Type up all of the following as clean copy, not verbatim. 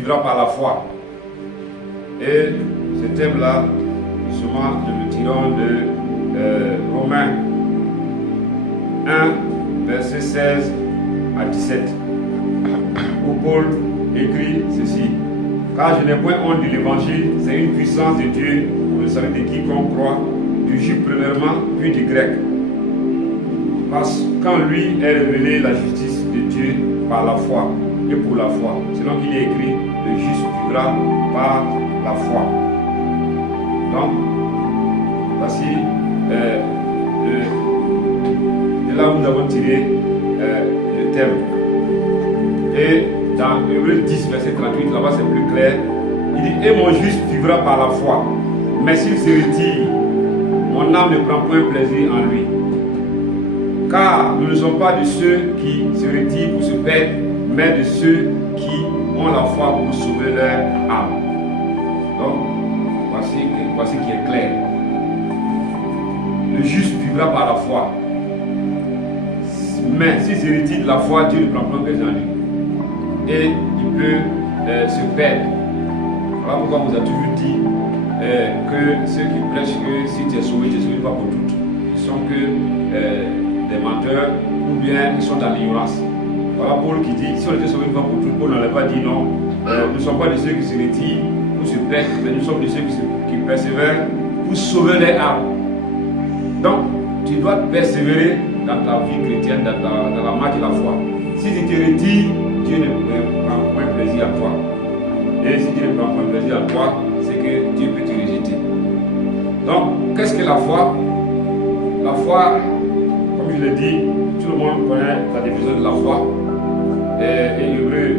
vivra par la foi. Et ce thème-là, justement, nous le tirons de Romains 1, verset 16 à 17, où Paul écrit ceci. Car je n'ai point honte de l'évangile, c'est une puissance de Dieu pour le salut de quiconque croit, du juif premièrement, puis du grec. Parce qu'en lui est révélée la justice de Dieu par la foi et pour la foi. Selon qu'il est écrit, le juste vivra par la foi. Donc, voici de là où nous avons tiré le thème. Et dans Hébreux 10, verset 38, là-bas c'est plus clair. Il dit, et mon juste vivra par la foi. Mais s'il se retire, mon âme ne prend point plaisir en lui. Car nous ne sommes pas de ceux qui se retirent pour se perdre, mais de ceux qui ont la foi pour sauver leur âme. Donc, voici qui est clair. Le juste vivra par la foi. Mais s'il se retire de la foi, Dieu ne prend pas plaisir en lui. Et il peut se perdre. Voilà pourquoi on vous a toujours dit que ceux qui prêchent que si tu es sauvé pas pour toutes. Ils sont que des menteurs ou bien ils sont dans l'ignorance. Voilà Paul qui dit, si on était sauvé pas pour toutes, Paul n'allait pas dire non. Nous ne sommes pas de ceux qui se retirent pour se perdre, mais nous sommes de ceux qui persévèrent pour sauver les âmes. Donc, tu dois persévérer dans ta vie chrétienne, dans la marche de la foi. Si tu te retires, Dieu ne prend point plaisir à toi. Et si Dieu ne prend point plaisir à toi, c'est que Dieu peut te rejeter. Donc, qu'est-ce que la foi? La foi, comme je l'ai dit, tout le monde connaît la définition de la foi. Et Hébreux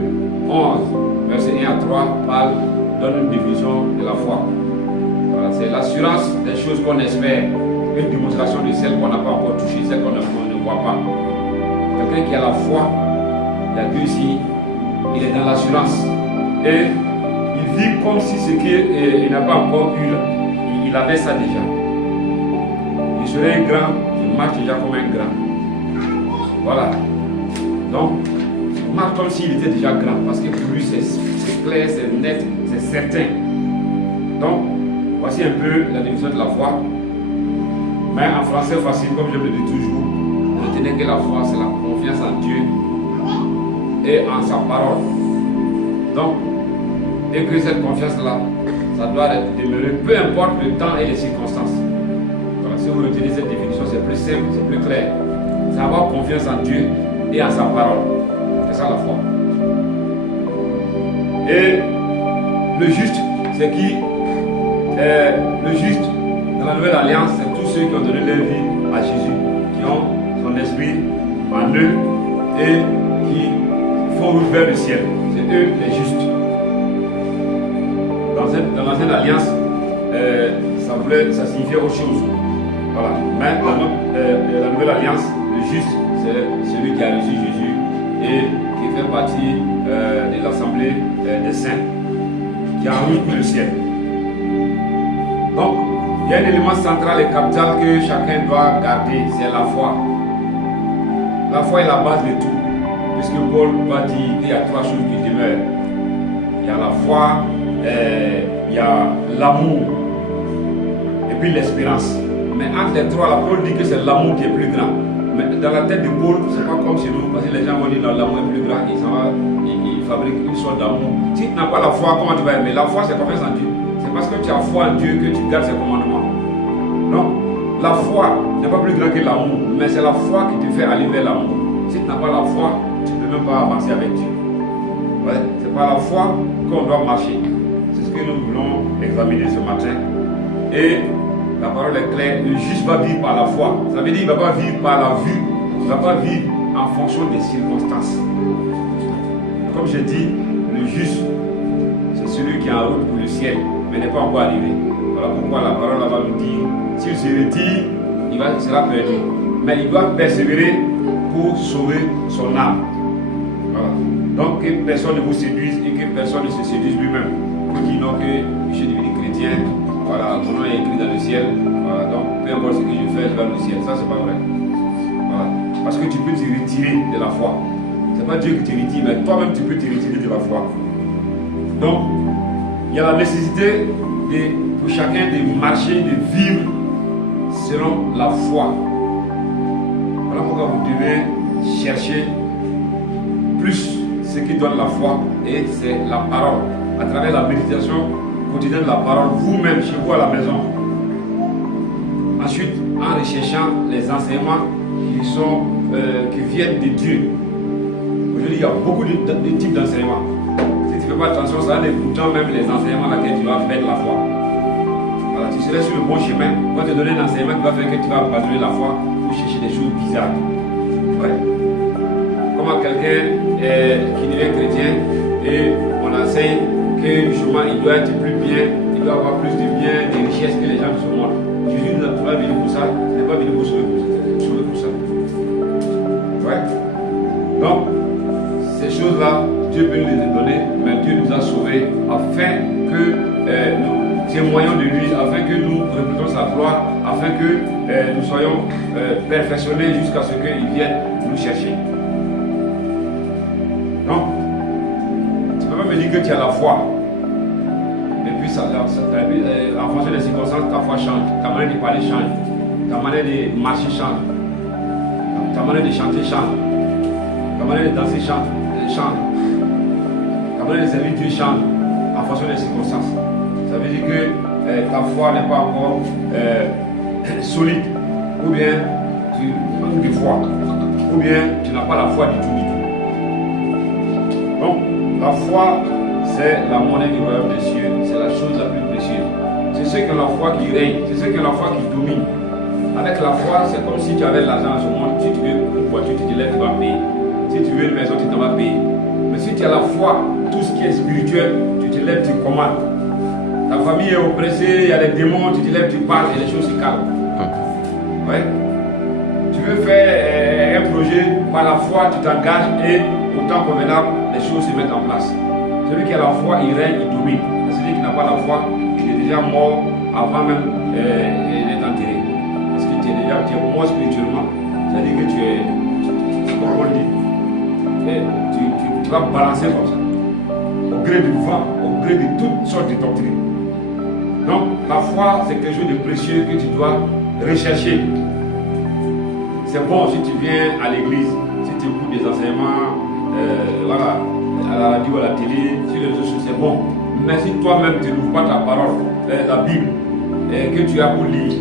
11, verset 1 à 3, donne une définition de la foi. Voilà, c'est l'assurance des choses qu'on espère, une démonstration de celles qu'on n'a pas encore touchées, celles qu'on ne voit pas. Quelqu'un qui a la foi, il y a Dieu ici, il est dans l'assurance. Et il vit comme si ce qu'il n'a pas encore eu, il avait ça déjà. Il serait grand, il marche déjà comme un grand. Voilà. Donc, il marche comme s'il était déjà grand, parce que pour lui c'est clair, c'est net, c'est certain. Donc, voici un peu la définition de la foi. Mais en français facile, comme je le dis toujours, retenez que la foi, c'est la confiance en Dieu et en sa parole. Donc, et que cette confiance-là, ça doit demeurer, peu importe le temps et les circonstances. Voilà, si vous retenez cette définition, c'est plus simple, c'est plus clair. C'est avoir confiance en Dieu et en sa parole. C'est ça la foi. Et le juste, c'est qui? Le juste, dans la nouvelle alliance, c'est tous ceux qui ont donné leur vie à Jésus, qui ont son esprit en eux et qui font route vers le ciel. C'est eux les justes. Dans l'ancienne alliance, ça signifiait autre chose. Voilà. Mais dans la nouvelle alliance, le juste, c'est celui qui a reçu Jésus et qui fait partie de l'assemblée des saints, qui a en route pour le ciel. Donc, il y a un élément central et capital que chacun doit garder, c'est la foi. La foi est la base de tout. Puisque Paul va dire qu'il y a trois choses qui demeurent. Il y a la foi, il y a l'amour et puis l'espérance. Mais entre les trois, la Paul dit que c'est l'amour qui est plus grand. Mais dans la tête de Paul, c'est pas comme chez nous, parce que les gens vont dire non, l'amour est plus grand, ils fabriquent une sorte d'amour. Si tu n'as pas la foi, comment tu vas aimer? La foi, c'est confiance en Dieu. C'est parce que tu as foi en Dieu que tu gardes ses commandements. Non, la foi n'est pas plus grande que l'amour, mais c'est la foi qui te fait aller vers l'amour. Si tu n'as pas la foi, tu ne peux même pas avancer avec Dieu. Ouais, c'est par la foi qu'on doit marcher. C'est ce que nous voulons examiner ce matin. Et la parole est claire, le juste va vivre par la foi. Ça veut dire qu'il ne va pas vivre par la vue, il ne va pas vivre en fonction des circonstances. Comme j'ai dit, le juste, c'est celui qui est en route pour le ciel, mais n'est pas encore arrivé. Voilà pourquoi la parole va nous dire, s'il se retire, il sera perdu. Mais il doit persévérer pour sauver son âme. Voilà. Donc que personne ne vous séduise et que personne ne se séduise lui-même. Vous dites non que je suis devenu chrétien, voilà, mon nom est écrit dans le ciel, voilà, donc peu importe ce que je fais, je vais dans le ciel. Ça, c'est pas vrai. Voilà. Parce que tu peux te retirer de la foi. C'est pas Dieu qui te retire, mais toi-même tu peux te retirer de la foi. Donc, il y a la nécessité pour chacun de marcher, de vivre selon la foi. Voilà pourquoi vous devez chercher plus ce qui donne la foi, et c'est la parole. À travers la méditation quotidienne de la parole, vous-même, chez vous à la maison. Ensuite, en recherchant les enseignements qui viennent de Dieu. Aujourd'hui, il y a beaucoup de types d'enseignements. Si tu ne fais pas attention, ça va dégoûtant même les enseignements dans lesquels tu vas faire de la foi. Voilà, tu serais sur le bon chemin. On va te donner un enseignement qui va faire que tu vas abandonner la foi pour chercher des choses bizarres. Ouais. Comme quelqu'un qui devient chrétien et on enseigne que justement il doit être plus bien, il doit avoir plus de biens, de richesses que les gens de ce monde. Jésus n'est pas venu pour ça, il n'est pas venu pour sauver pour ça. Ouais. Donc, ces choses-là, Dieu peut nous les donner, mais Dieu nous a sauvés afin que nous témoignons de lui, afin que nous représentons sa gloire, afin que nous soyons perfectionnés jusqu'à ce qu'il vienne nous chercher. Donc, tu ne peux pas me dire que tu as la foi. Et puis, en fonction des circonstances, ta foi change, ta manière de parler change, ta manière de marcher change, ta manière de chanter change, ta manière de danser change, ta manière de servir Dieu change en fonction des circonstances. Ça veut dire que ta foi n'est pas encore solide, ou bien tu manques de foi, ou bien tu n'as pas la foi du tout. Donc, la foi, c'est la monnaie du royaume des cieux, c'est la chose la plus précieuse. C'est ceux qui ont la foi qui règne, c'est ceux qui ont la foi qui domine. Avec la foi, c'est comme si tu avais l'argent dans ce monde. Si tu veux une voiture, tu te lèves, tu vas payer. Si tu veux une maison, tu t'en vas payer. Mais si tu as la foi, tout ce qui est spirituel, tu te lèves, tu commandes. Ta famille est oppressée, il y a les démons, tu te lèves, tu parles et les choses se calment. Ouais. Tu veux faire un projet, par la foi, tu t'engages et au temps convenable, les choses se mettent en place. Celui qui a la foi, il règne, il domine. Celui qui n'a pas la foi, il est déjà mort avant même d'être enterré. Parce que tu es mort spirituellement, c'est-à-dire que comme on dit, tu vas balancer comme ça, au gré du vent, au gré de toutes sortes de doctrines. Donc, la foi, c'est quelque chose de précieux que tu dois rechercher. C'est bon si tu viens à l'église, si tu écoutes des enseignements, voilà, à la radio, à la télé, sur les réseaux sociaux, c'est bon. Mais si toi-même tu n'ouvres pas ta parole, la Bible, que tu as pour lire,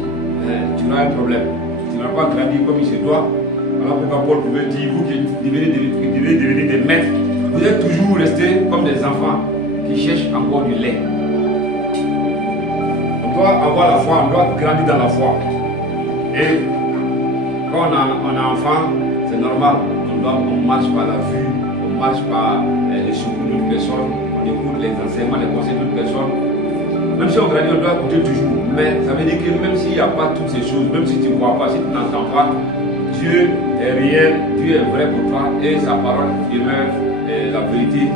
tu auras un problème. Tu n'auras pas grandi comme il se doit. Alors pourquoi Paul pouvait dire, vous qui devez devenir des maîtres, vous êtes toujours restés comme des enfants qui cherchent encore du lait. On doit avoir la foi, on doit grandir dans la foi. Et quand on est enfant, c'est normal, on marche par la vue, on marche par les secours d'autres personnes, on écoute les enseignements, les conseils d'autres personnes. Même si on grandit, on doit écouter toujours. Mais ça veut dire que même s'il n'y a pas toutes ces choses, même si tu ne vois pas, si tu n'entends pas, Dieu est réel, Dieu est vrai pour toi et sa parole demeure la vérité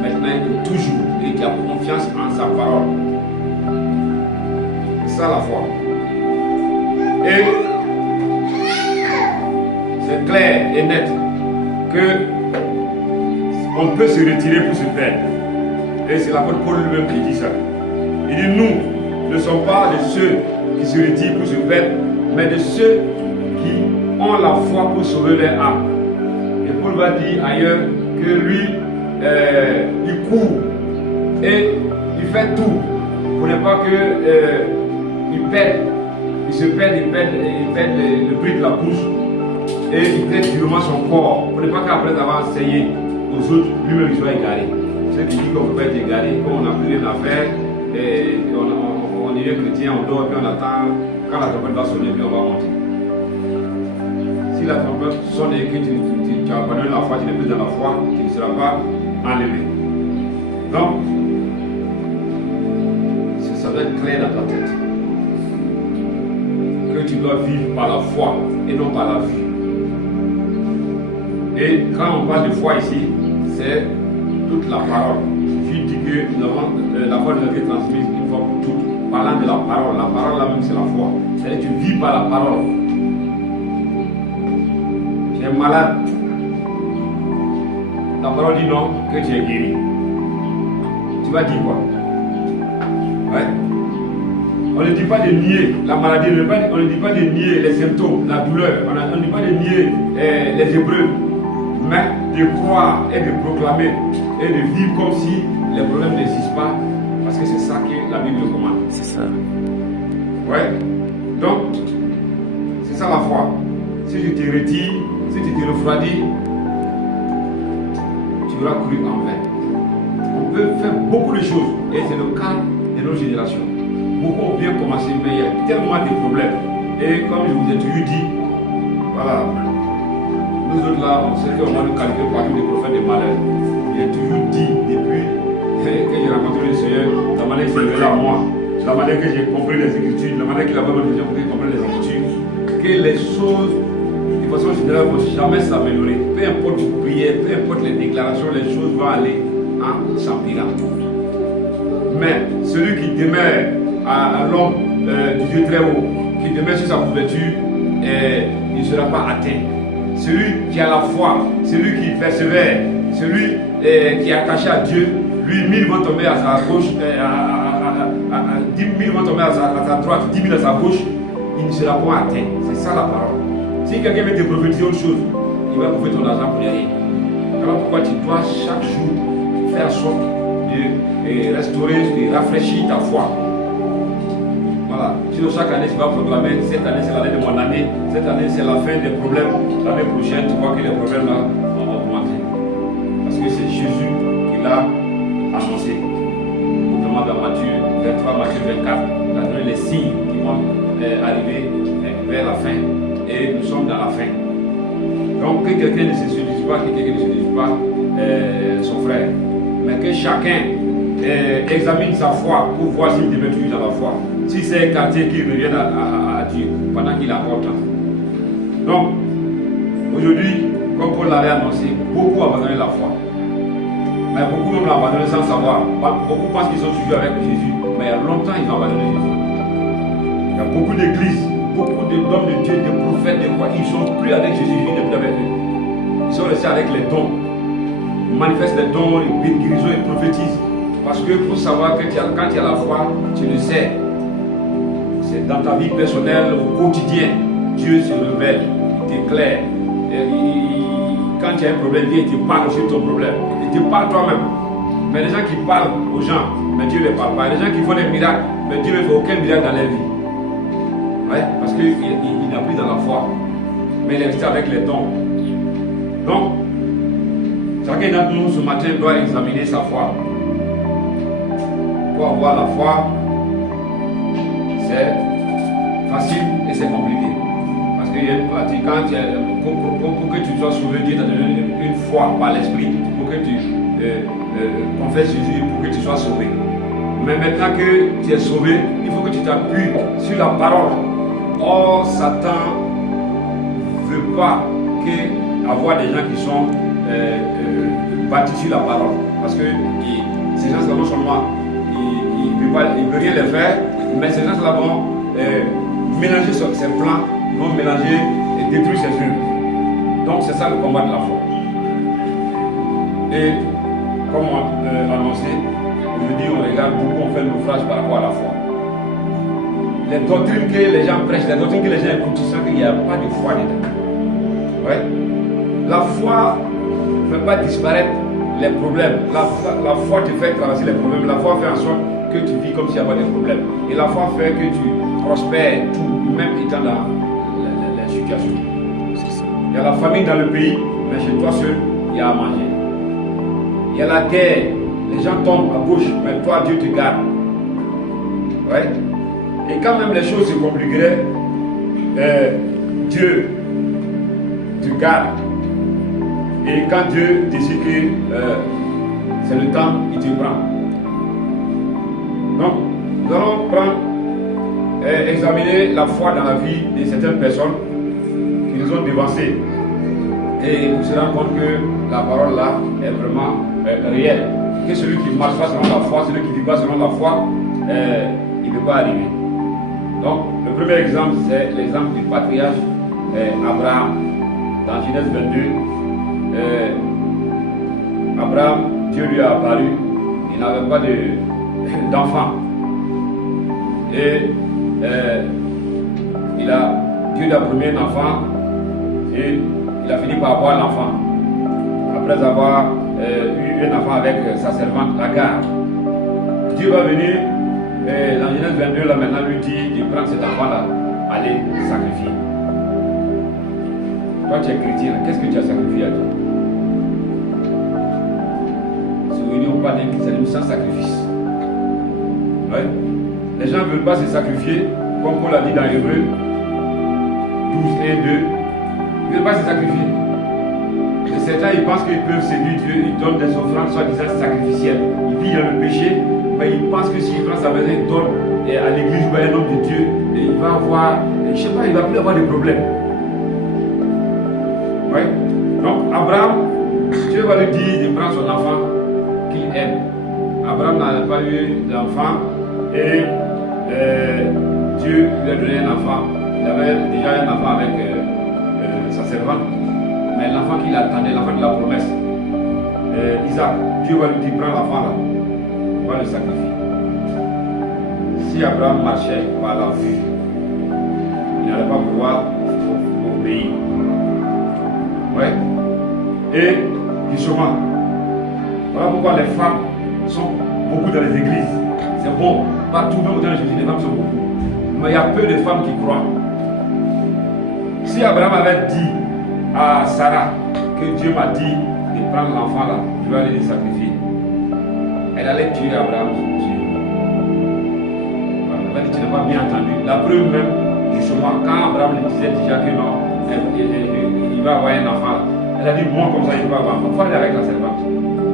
maintenant et pour toujours. Et tu as confiance en sa parole. C'est ça la foi. Et c'est clair et net que on peut se retirer pour se perdre. Et c'est l'apôtre Paul lui-même qui dit ça. Il dit nous ne sommes pas de ceux qui se retirent pour se perdre, mais de ceux qui ont la foi pour sauver leur âme. Et Paul va dire ailleurs que lui, il court et il fait tout pour ne pas que il perd. Il se perd, il perd le bruit de la bouche et il traite durement son corps pour ne pas qu'après avoir enseigné aux autres, lui-même il soit égaré. Ceux qui disent qu'on peut pas être égaré, qu'on n'a plus rien à faire, et on est chrétien, on dort, puis on attend, quand la trompette va sonner, puis on va monter. Si la trompette sonne et que tu as abandonné la foi, tu n'es plus dans la foi, tu ne seras pas enlevé. Donc, ça doit être clair dans ta tête. Que tu dois vivre par la foi et non par la vue. Et quand on parle de foi ici, c'est toute la parole. Je dis que la foi nous a été transmise une fois pour toutes, parlant de la parole. La parole là-même, c'est la foi. C'est-à-dire que tu vis par la parole. Tu es malade. La parole dit non, que tu es guéri. Tu tu vas dire quoi? Ouais. On ne dit pas de nier la maladie, on ne dit pas de nier les symptômes, la douleur, on ne dit pas de nier les épreuves, mais de croire et de proclamer et de vivre comme si les problèmes n'existent pas, parce que c'est ça que la Bible commande. C'est ça. Ouais. Donc, c'est ça la foi. Si tu te retires, si tu te refroidis, tu auras cru en vain. On peut faire beaucoup de choses, et c'est le cas de nos générations. Beaucoup ont bien commencé, mais il y a tellement de problèmes. Et comme je vous ai toujours dit, voilà, nous autres là, on sait qu'on va nous qualifier parmi des prophètes de malheur. J'ai toujours dit depuis que j'ai rencontré le Seigneur, la manière qu'il s'est révélé à moi, la manière que j'ai compris les Écritures, la manière qu'il a vraiment compris les Écritures, que les choses, de façon générale, ne vont jamais s'améliorer. Peu importe vos prières, peu importe les déclarations, les choses vont aller en s'empirant. Mais celui qui demeure à l'homme du Dieu très haut, qui demeure sur sa couverture, il ne sera pas atteint. Celui qui a la foi, celui qui persévère, celui qui est attaché à Dieu, lui, 1000 vont tomber à sa gauche, 10 000 vont tomber à sa droite, 10 000 à sa gauche, il ne sera pas atteint. C'est ça la parole. Si quelqu'un veut te prophétiser autre chose, il va bouffer ton argent pour rien. Alors pourquoi tu dois chaque jour faire en sorte de restaurer, de rafraîchir ta foi. Voilà. Sinon chaque année tu vas proclamer, cette année c'est l'année de mon année, cette année c'est la fin des problèmes, l'année prochaine tu vois que les problèmes là vont augmenter. Parce que c'est Jésus qui l'a annoncé. Notamment dans Matthieu 23, Matthieu 24, il a donné les signes qui vont arriver vers la fin. Et nous sommes dans la fin. Donc que quelqu'un ne se séduise pas, que quelqu'un ne se séduise pas son frère. Mais que chacun examine sa foi pour voir s'il devait toujours dans la foi. Si c'est un quartier qui revient à Dieu pendant qu'il a encore temps. Donc, aujourd'hui, comme Paul l'avait annoncé, beaucoup abandonné la foi. Mais beaucoup l'ont abandonné sans savoir. Beaucoup pensent qu'ils sont toujours avec Jésus, mais il y a longtemps ils ont abandonné Jésus. Il y a beaucoup d'églises, beaucoup d'hommes de Dieu, de prophètes, de quoi, ils ne sont plus avec Jésus, ils ne sont plus avec eux. Ils sont restés avec les dons. Ils manifestent les dons, ils guérissent, ils prophétisent. Parce que pour savoir que quand tu as la foi, tu le sais. C'est dans ta vie personnelle, au quotidien, Dieu se révèle, il t'éclaire. Quand tu as un problème, il te parle sur ton problème. Il te parle toi-même. Mais les gens qui parlent aux gens, mais Dieu ne les parle pas. Les gens qui font des miracles, mais Dieu ne fait aucun miracle dans leur vie. Ouais, parce qu'il n'a plus dans la foi. Mais il est resté avec les dons. Donc, chacun d'entre nous ce matin doit examiner sa foi. Pour avoir la foi, c'est facile et c'est compliqué. Parce qu'il y a une pratique, pour que tu sois sauvé, Dieu t'a donné une foi par l'esprit, pour que tu confesses Jésus, pour que tu sois sauvé. Mais maintenant que tu es sauvé, il faut que tu t'appuies sur la parole. Or, Satan ne veut pas avoir des gens qui sont bâtis sur la parole. Parce que ces gens-là, non seulement, il ne veut rien les faire, mais ces gens-là vont mélanger ses plans, vont mélanger et détruire ses œuvres. Donc, c'est ça le combat de la foi. Et, comme on annoncé, aujourd'hui, on regarde beaucoup, on fait le naufrage par rapport à la foi. Les doctrines que les gens prêchent, les doctrines que les gens écoutent, c'est qu'il n'y a pas de foi dedans. Ouais. La foi ne fait pas disparaître les problèmes. La foi te fait traverser les problèmes. La foi fait en sorte que tu vis comme s'il n'y avait pas de problème. Et la foi fait que tu prospères tout, même étant dans la situation. Il y a la famine dans le pays, mais chez toi seul, il y a à manger. Il y a la guerre, les gens tombent à gauche, mais toi, Dieu te garde. Ouais. Et quand même les choses se compliqueraient, Dieu te garde. Et quand Dieu décide que c'est le temps, il te prend. Donc, nous allons examiner la foi dans la vie de certaines personnes qui nous ont devancés. Et nous se rendons compte que la parole là est vraiment réelle. Que celui qui ne marche pas selon la foi, celui qui ne vit pas selon la foi, il ne peut pas arriver. Donc, le premier exemple, c'est l'exemple du patriarche Abraham. Dans Genèse 22, Abraham, Dieu lui a apparu il n'avait pas d'enfant. Et Dieu lui a promis un enfant et il a fini par avoir l'enfant. Après avoir eu un enfant avec sa servante Agar. Dieu va venir, dans Genèse 22, là maintenant lui dit de prendre cet enfant-là, aller sacrifier. Toi tu es chrétien, qu'est-ce que tu as sacrifié à Dieu? Souvenez-vous, on parle d'un christianisme sans sacrifice. Ouais. Les gens ne veulent pas se sacrifier, comme Paul a dit dans Hébreux 12 et 2. Ils ne veulent pas se sacrifier. Et certains, ils pensent qu'ils peuvent séduire Dieu, ils donnent des offrandes soi-disant sacrificielles. Ils vivent dans le péché, mais ils pensent que s'ils prennent sa maison, ils donnent à l'église ou à un homme de Dieu, et il va avoir, je ne sais pas, il ne va plus avoir de problème. Oui. Donc, Abraham, Dieu va lui dire de prendre son enfant qu'il aime. Abraham n'avait pas eu d'enfant et Dieu lui a donné un enfant. Il avait déjà un enfant avec sa servante, mais l'enfant qu'il attendait, l'enfant de la promesse, Isaac, Dieu va lui dire prends l'enfant là, va le sacrifier. Si Abraham marchait par la vue, il n'allait pas pouvoir obéir. Ouais. Et justement, voilà pourquoi les femmes sont beaucoup dans les églises. C'est bon, partout même dans les églises, les femmes sont beaucoup. Mais il y a peu de femmes qui croient. Si Abraham avait dit à Sarah que Dieu m'a dit de prendre l'enfant là, je vais aller le sacrifier, elle allait tuer Abraham sur Dieu. Elle a dit tu n'as pas bien entendu. La preuve même, justement, quand Abraham lui disait déjà que non, il va avoir un enfant, elle a dit moi comme ça il va avoir un enfant. Il faut aller avec la servante.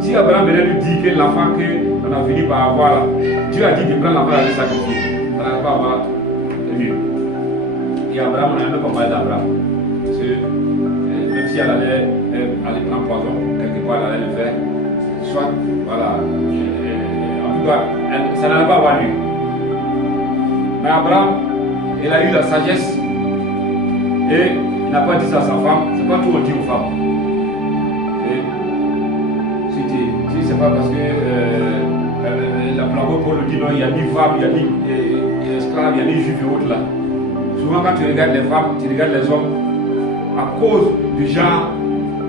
Si Abraham venait lui dire que l'enfant qu'on a fini par avoir là, Dieu a dit de prendre l'enfant et de le sacrifier, ça n'allait pas avoir lieu. Et Abraham, on a même pas parlé d'Abraham. Parce que même si elle allait prendre poison, quelque part elle allait le faire, soit, voilà, en tout cas, ça n'allait pas avoir lieu. Mais Abraham, il a eu la sagesse et il n'a pas dit ça à sa femme, c'est pas tout on dit aux femmes. Si c'est pas parce que la Plango Paul dit non, il y a ni femmes, il y a ni esclaves, il y a ni juifs et autres là. Souvent quand tu regardes les femmes, tu regardes les hommes, à cause du genre,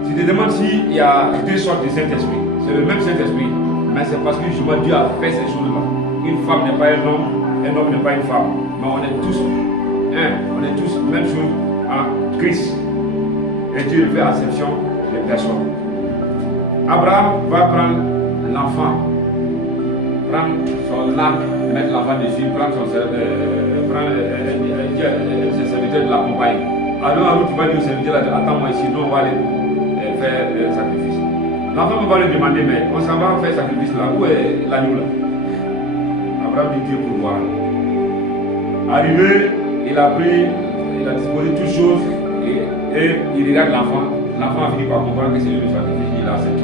tu te demandes s'il y a deux sortes de Saint-Esprit. C'est le même Saint-Esprit, mais c'est parce que justement Dieu a fait ces choses-là. Une femme n'est pas un homme n'est pas une femme. Mais on est tous on est tous la même chose en Christ. Et Dieu fait acception des personnes. Abraham va prendre l'enfant, prendre son arc, mettre l'enfant dessus, prendre ses serviteurs de l'accompagner. Alors tu vas dire au serviteur, attends-moi ici, nous on va aller faire le sacrifice. L'enfant va lui demander, mais on s'en va faire le sacrifice là, où est l'agneau là? Abraham dit Dieu pour voir. Arrivé, il a disposé toutes choses et il regarde l'enfant. L'enfant a fini par comprendre que c'est lui le sacrifice, il a accepté.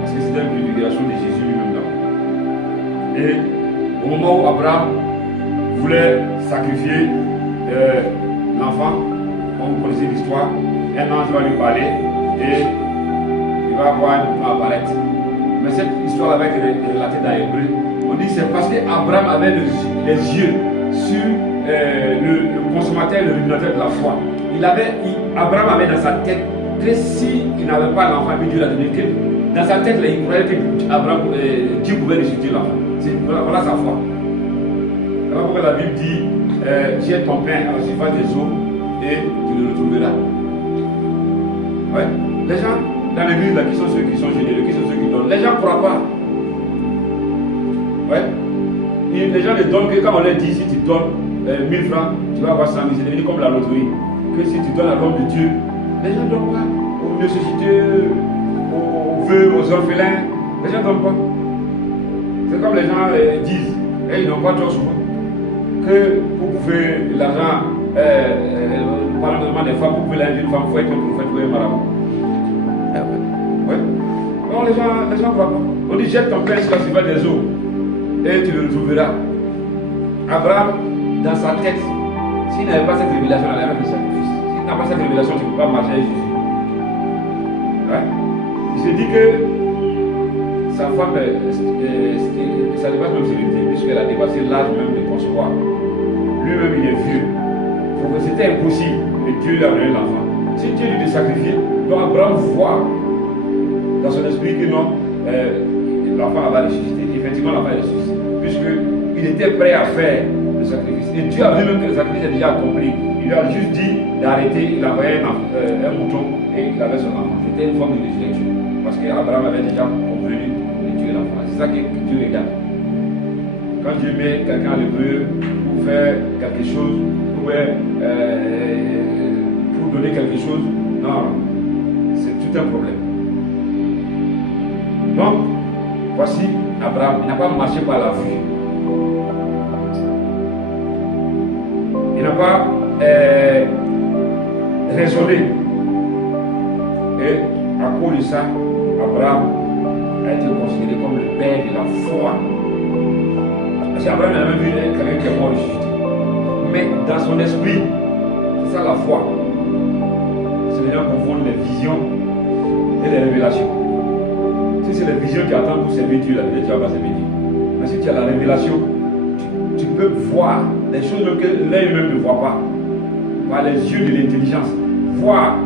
Parce que c'était une préfiguration de Jésus lui-même. Et au moment où Abraham voulait sacrifier l'enfant, comme vous connaissez l'histoire, un ange va lui parler et il va voir un mouton apparaître. Mais cette histoire va être relatée dans Hébreu. On dit que c'est parce qu'Abraham avait les yeux sur le consommateur et le rémunérateur de la foi. Abraham avait dans sa tête que s'il n'avait pas l'enfant, Dieu l'a donné, que dans sa tête, là, il croyait que Dieu pouvait ressusciter l'enfant. Voilà sa foi. Voilà pourquoi la Bible dit jette ton pain à la surface des eaux et tu le retrouveras. Ouais. Les gens dans l'église, là, qui sont ceux qui sont généreux, qui sont ceux qui donnent, les gens ne croient pas. Ouais. Et les gens ne donnent que quand on leur dit si tu donnes 1000 francs, tu vas avoir 100 000. C'est devenu comme la loterie. Que si tu donnes à l'homme de Dieu, les gens ne donnent pas aux nécessiteux, aux veuves, aux orphelins. Les gens ne donnent pas. C'est comme les gens disent, et ils n'ont pas trop souvent, que vous pouvez l'argent, parlant des femmes, vous pouvez l'inviter une femme, il faut être un prophète ou un marabout. Ouais. Non, les gens ne croient pas. On dit jette ton pain sur la surface des eaux et tu le retrouveras. Abraham, dans sa tête, s'il n'avait pas cette révélation, il n'avait pas fait sacrifice. S'il n'a pas cette révélation, tu ne peux pas marcher avec Jésus. Ouais. Il se dit que sa femme, ça dépasse même ses limites, puisqu'elle a dépassé l'âge même de concevoir. Lui-même, il est vieux. Donc c'était impossible, et Dieu lui a donné l'enfant. Si Dieu lui dit sacrifier, donc Abraham voit dans son esprit que non, l'enfant va ressusciter. Effectivement, l'enfant est ressuscité, puisqu'il était prêt à faire le sacrifice. Et Dieu a vu même que le sacrifice est déjà accompli. Il lui a juste dit d'arrêter, il a envoyé un mouton et il avait son enfant. C'était une forme de résurrection. Parce qu'Abraham avait déjà convenu de tuer l'enfant. C'est ça que Dieu regarde. Quand Dieu met quelqu'un à l'hébreu pour faire quelque chose, pour donner quelque chose, non, c'est tout un problème. Donc, voici Abraham, il n'a pas marché par la vue. Il n'a pas raisonné. Et à cause de ça, Abraham a été considéré comme le père de la foi. Parce qu'Abraham n'a même vu quelqu'un qui est mort ressuscité. Mais dans son esprit, c'est ça la foi. C'est les gens confondent les visions et les révélations. Si c'est les visions qui attendent pour servir Dieu, tu ne vas pas servir Dieu. Mais si tu as la révélation, tu peux voir des choses que l'œil même ne voit pas. Par les yeux de l'intelligence. Voir.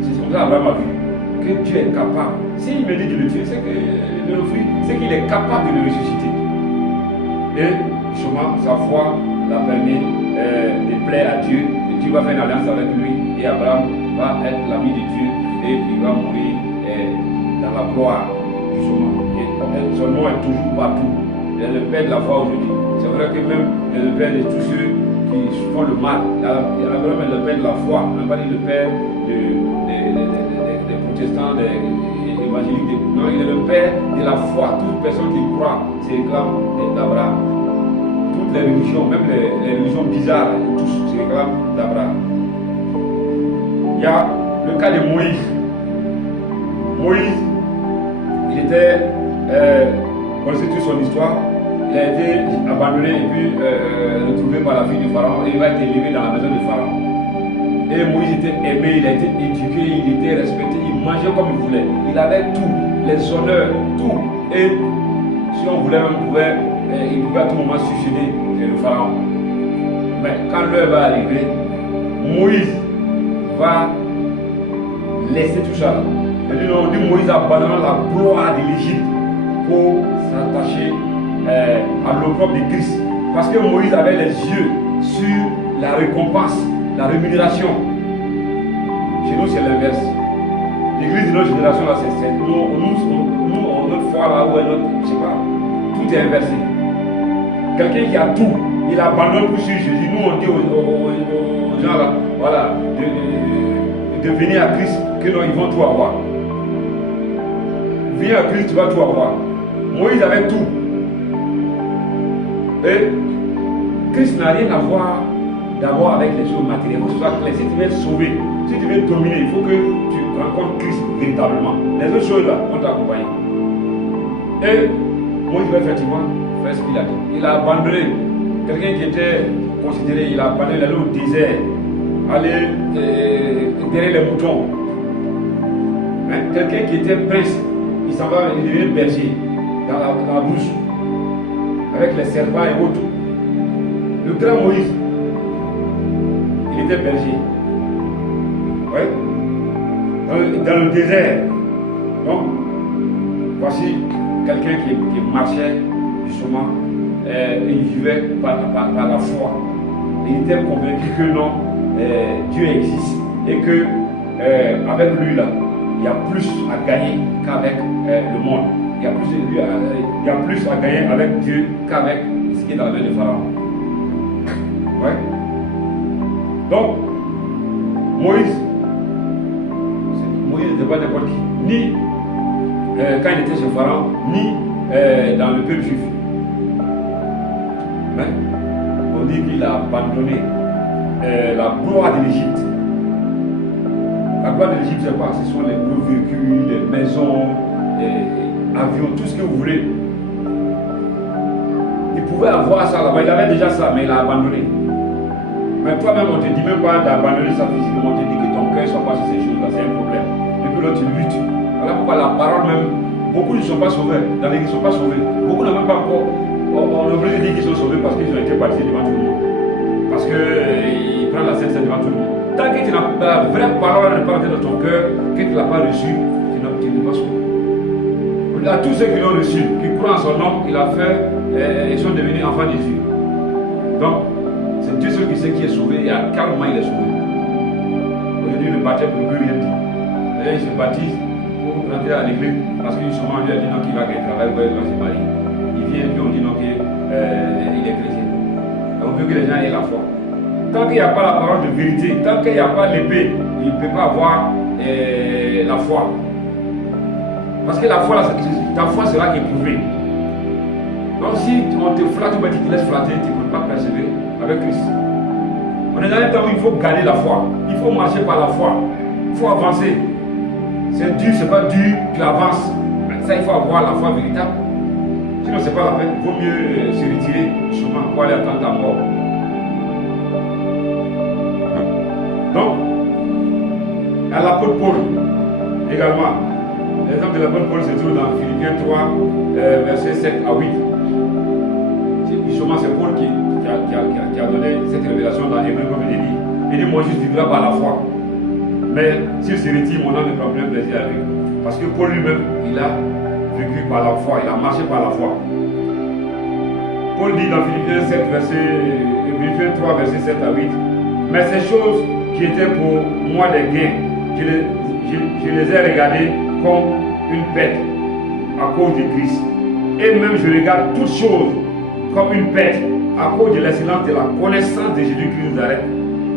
C'est comme ça qu'Abraham a vu. Que Dieu est capable. S'il me dit de le tuer, c'est qu'il est capable de le ressusciter. Et justement, sa foi l'a permis de plaire à Dieu. Et Dieu va faire une alliance avec lui. Et Abraham va être l'ami de Dieu. Et il va mourir dans la gloire. Justement. Et son nom est toujours partout. Il est le père de la foi aujourd'hui. C'est vrai que même il est le père de tous ceux qui font le mal. Abraham est le père de la foi. On n'a pas dit le père des protestants, des évangéliques. Non, il est le père de la foi. Toute personne qui croit, c'est réclame d'Abraham. Toutes les religions, même les religions bizarres, tous se réclament d'Abraham. Il y a le cas de Moïse. Moïse, il était, on sait toute son histoire, il a été abandonné et puis retrouvé par la fille du Pharaon et il va être élevé dans la maison du Pharaon. Et Moïse était aimé, il a été éduqué, il était respecté, il mangeait comme il voulait. Il avait tout, les honneurs, tout. Et si on voulait même, il pouvait à tout moment succéder le Pharaon. Mais quand l'heure va arriver, Moïse va laisser tout ça. On dit Moïse abandonnant la gloire de l'Égypte pour s'attacher à l'opprobre de Christ. Parce que Moïse avait les yeux sur la récompense, la rémunération. Chez nous, c'est l'inverse. L'église de notre génération, là, c'est nous, notre foi là où est notre, je sais pas, tout est inversé. Quelqu'un qui a tout, il abandonne pour suivre Jésus. Nous, on dit aux gens là, voilà, de venir à Christ, que non, ils vont tout avoir. Viens à Christ, tu vas tout avoir. Moïse avait tout. Et Christ n'a rien à voir d'abord avec les choses matérielles. Il faut que ce soit clair. Si tu veux être sauvé, si tu veux dominer, il faut que tu rencontres Christ véritablement. Les autres choses là vont t'accompagner. Et Moïse va effectivement faire ce qu'il a dit. Il a abandonné quelqu'un qui était considéré, il a abandonné, il allait au désert, aller derrière les moutons. Hein? Quelqu'un qui était prince, il s'en va, il devient berger dans la brousse, avec les serpents et autres. Le grand Moïse, il était berger. Ouais. Dans le désert. Donc, voici quelqu'un qui marchait justement, il vivait par la foi. Il était convaincu que non, Dieu existe et que avec lui là, il y a plus à gagner qu'avec le monde. Il y a plus à gagner avec Dieu qu'avec ce qui est dans la main de Pharaon. Ouais. Donc, Moïse n'était pas n'importe qui, ni quand il était chez Pharaon, ni dans le peuple juif. Mais on dit qu'il a abandonné la gloire de l'Égypte. La gloire de l'Égypte, c'est quoi? Ce sont les gros véhicules, les maisons, les avions, tout ce que vous voulez. Il pouvait avoir ça là-bas, il avait déjà ça, mais il a abandonné. Mais toi-même, on ne te dit même pas d'abandonner ça physiquement, on te dit que ton cœur ne soit pas sur ces choses-là, c'est un problème. Et puis là, tu luttes. Voilà pourquoi la parole même Beaucoup ne sont pas sauvés, dans l'église ne sont pas sauvés. Beaucoup n'ont même pas encore. On est obligé de dire qu'ils sont sauvés parce qu'ils ont été baptisés devant tout le monde. Parce qu'ils prennent la Sainte Seine devant tout le monde. Tant que la vraie parole n'est pas entrée dans ton cœur, que tu ne l'as pas reçue, tu n'es pas sauvé. À tous ceux qui l'ont reçu, qui croient en son nom, il a fait, ils sont devenus enfants de Dieu. Donc, c'est Dieu seul qui sait qui est sauvé et à quel moment il est sauvé. Aujourd'hui, le baptême ne peut rien dire. D'ailleurs, ils se baptisent pour rentrer à l'église parce qu'ils sont rendus à dire qu'il va gagner travail, il va se marier. Il vient et puis on dit non qu'il est chrétien. On veut que les gens aient la foi. Tant qu'il n'y a pas la parole de vérité, tant qu'il n'y a pas l'épée, il ne peut pas avoir la foi. Parce que la foi, ta foi sera éprouvée. Donc si on te flatte, tu te laisses flatter, tu ne peux pas persévérer avec Christ. On est dans un temps où il faut garder la foi. Il faut marcher par la foi. Il faut avancer. C'est dur, c'est pas dur, tu avances. Mais ça, il faut avoir la foi véritable. Sinon, ce n'est pas la peine. Il vaut mieux se retirer souvent pour aller attendre la mort. Donc, à l'apôtre Paul, également, l'exemple de l'apôtre Paul se trouve dans Philippiens 3, versets 7 à 8. Justement, c'est Paul qui a donné cette révélation dans Hébreux, comme il dit. Il dit, moi, je vivrai par la foi. Mais s'il se retire, mon âme ne prend plus plaisir avec. Parce que Paul lui-même, il a vécu par la foi, il a marché par la foi. Paul dit dans Philippiens 3, versets 7 à 8, mais ces choses qui étaient pour moi des gains, je les ai regardées comme une perte à cause de Christ. Et même je regarde toutes choses comme une perte à cause de l'excellence de la connaissance de Jésus-Christ de Nazareth,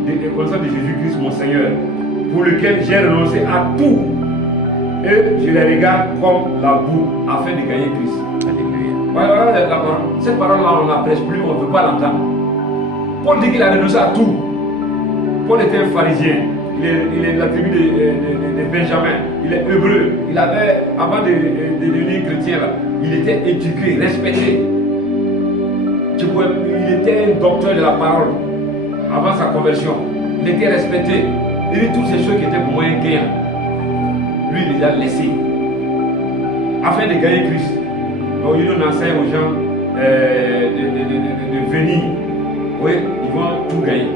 de la connaissance de Jésus-Christ mon Seigneur, pour lequel j'ai renoncé à tout. Et je les regarde comme la boue afin de gagner Christ. Alléluia. Voilà la parole. Cette parole-là, on ne la prêche plus, on ne veut pas l'entendre. Paul dit qu'il a renoncé à tout. Paul était un pharisien. Il est de la tribu de Benjamin. Il est hébreu. Il avait, avant de devenir chrétien, là, il était éduqué, respecté. Il était un docteur de la parole avant sa conversion. Il était respecté. Il dit toutes ces choses qui étaient pour moi un gain. Lui, il les a laissées afin de gagner Christ. Donc, il nous enseigne aux gens de venir. Oui, ils vont tout gagner.